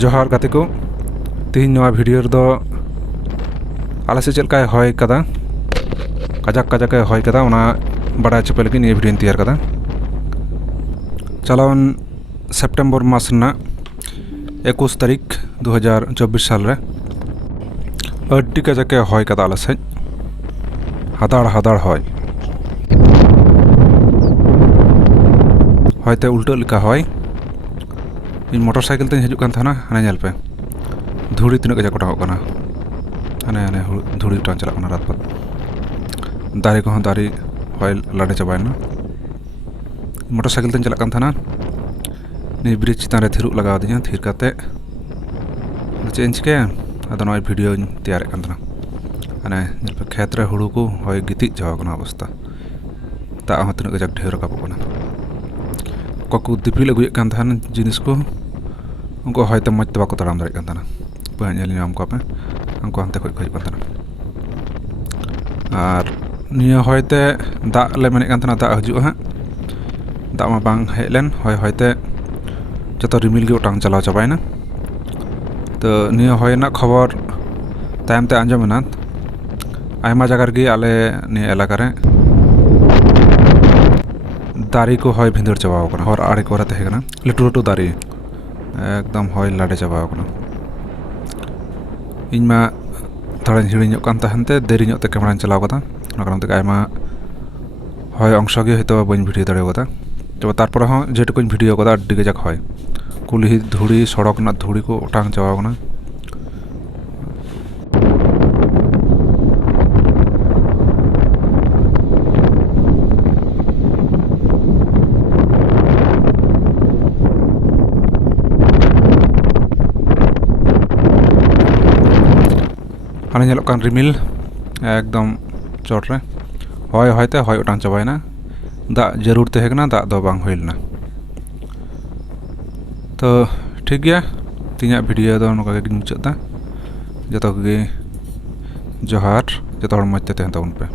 जोहार गाते को तीन नवा वीडियो दो आले से चलका हॉय कदा कजाक कजाक हॉय कदा उना बड़ा चपे लगी ये वीडियो तैयार कदा चलावन सेप्टेम्बर मास ना 21 तारीख 2024 साल रे अड्डी कजाक हॉय कदा आले से हदाड़ हदाड़ हॉय हॉयते उल्टा लिखा हॉय इन मोटरसाइकिल ते हजू कान थाना हने नेल पे धूड़ी तीन कजा कोटा होना हने हने धूड़ी उठान चला रात पत दारे को दारी हॉय लाडे चाबायना मोटरसाइकिल ते चला कान थाना नि ब्रिज चितान रे थिरुक लगा दिया थिर काते चेंज के अदो नय वीडियो तैयार कान थाना हने नेल पे खेत रे हुड़ू को हॉय गिति जावा कना अवस्था ता हो तीन कजा ढेर का पकना को दिपिल अगुए कान थान जिनिस को उनको हयतो मज तो बाको तड़ाम दाड़े कान थाना बाय नेल नाम को पे उनको हंते खय खय कान आर निया हयते दा ले मेने कान थाना दा हजू हा दा मा बांग हेलेन हयते जतो रिमिल गे उटांग चलाव चाबायना तो निया हयना खबर तायम ते आंजमना आयमा जगह गे आले निया एलाका रे दारी को हॉय भिंदर चाबाव कना और आड़े को रते हेगना लटू लटू दारी एकदम हॉय लाडे चाबाव कना इनमा थोड़ा हिड़िញकान ताहनते देरी ᱧᱚᱜ ते कैमरा चलाव कदा ना कारण ते आयमा हॉय अंश गे हयतो बइन भिडियो दाड़े कदा तो तारपर हो जेटुकुन भिडियो कदा अड्डी गजाक हॉय कुली धुड़ी सड़क ना धुड़ी को उटांग चाबाव कना हाने नेलोक कान रिमिल एकदम चोट रे हॉय हॉयते हॉय उटांग चाबायना दा जरूर तहेगना दा दो बांग होइलना तो ठीक गया तीना वीडियो दो नोका गे मुचादा जतो गे जोहार जतो हर मजते तहन ताबन पे।